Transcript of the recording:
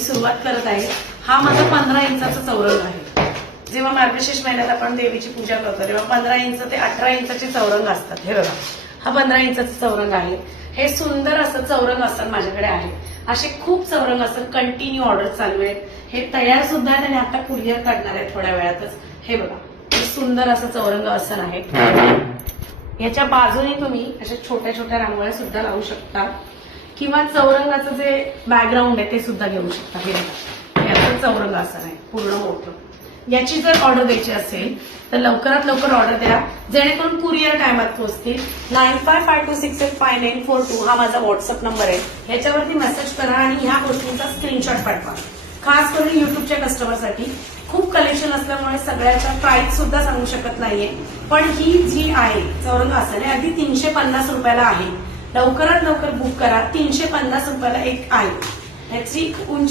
सुरुवात करत आहे. हा माझा 15 इंचाचा चौरंग आहे. जेव्हा मार्गशीर्ष महिन्यात आपण देवीची पूजा करतो तेव्हा 15 इंच ते 18 इंचाचे चौरंग असतात. हे बघा, हा 15 इंचाचा चौरंग आहे. हे सुंदर असं चौरंग आसन माझ्याकडे आहे. असे खूप चौरंग आसन कंटिन्यू ऑर्डर चालू आहेत. हे तयार सुद्धा आहेत आणि आता कुरिअर काढणार आहे थोड्या वेळातच. हे बघा, हे सुंदर असं चौरंग आसन आहे. याच्या बाजूने तुम्ही अशा छोट्या छोट्या रांगोळ्या सुद्धा लावू शकता किंवा चौरंगाचं जे बॅकग्राऊंड आहे ते सुद्धा घेऊ शकता. हे बघा, हे असं चौरंग आसन आहे पूर्ण मोठं. याची जर ऑर्डर द्यायची असेल तर लवकरात लवकर ऑर्डर द्या, जेणेकरून कुरिअर टायमात पोहोचतील. 9552685942 हा माझा व्हॉट्सअप नंबर आहे. याच्यावरती मेसेज करा आणि ह्या गोष्टींचा स्क्रीनशॉट पाठवा. खास करून युट्यूबच्या कस्टमरसाठी खूप कलेक्शन असल्यामुळे सगळ्याच्या प्राइस सुद्धा सांगू शकत नाहीये. पण ही जी आहे चौरंग आसन आहे अगदी 350 रुपयाला आहे. लवकरात लवकर बुक करा. 350 रुपयाला एक आहे. याची उंची